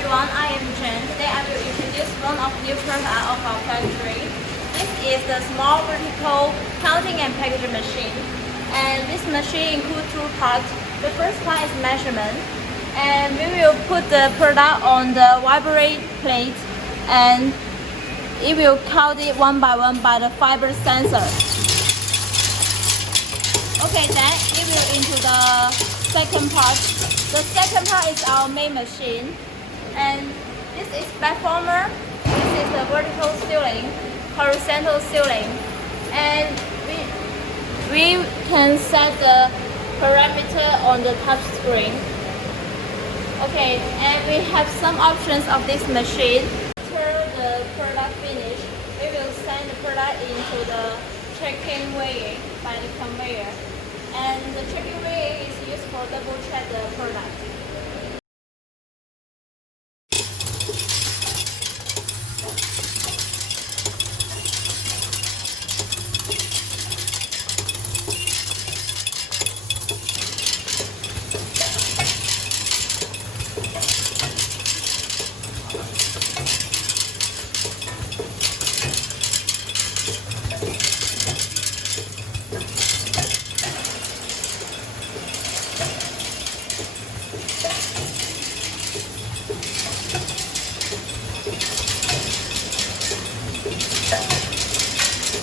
everyone, I am Jen. Today I will introduce one of new product of our factory. This is the small vertical counting and packaging machine. And this machine includes two parts. The first part is measurement. And we will put the product on the vibrate plate and it will count it one by one by the fiber sensor. Okay, then it will into the second part. The second part is our main machine. And this is platformer. This is the vertical sealing, horizontal sealing. And we can set the parameter on the touch screen. Okay, and we have some options of this machine. After the product finish, we will send the product into the checking weighing by the conveyor. And the checking weighing is used for double check the product.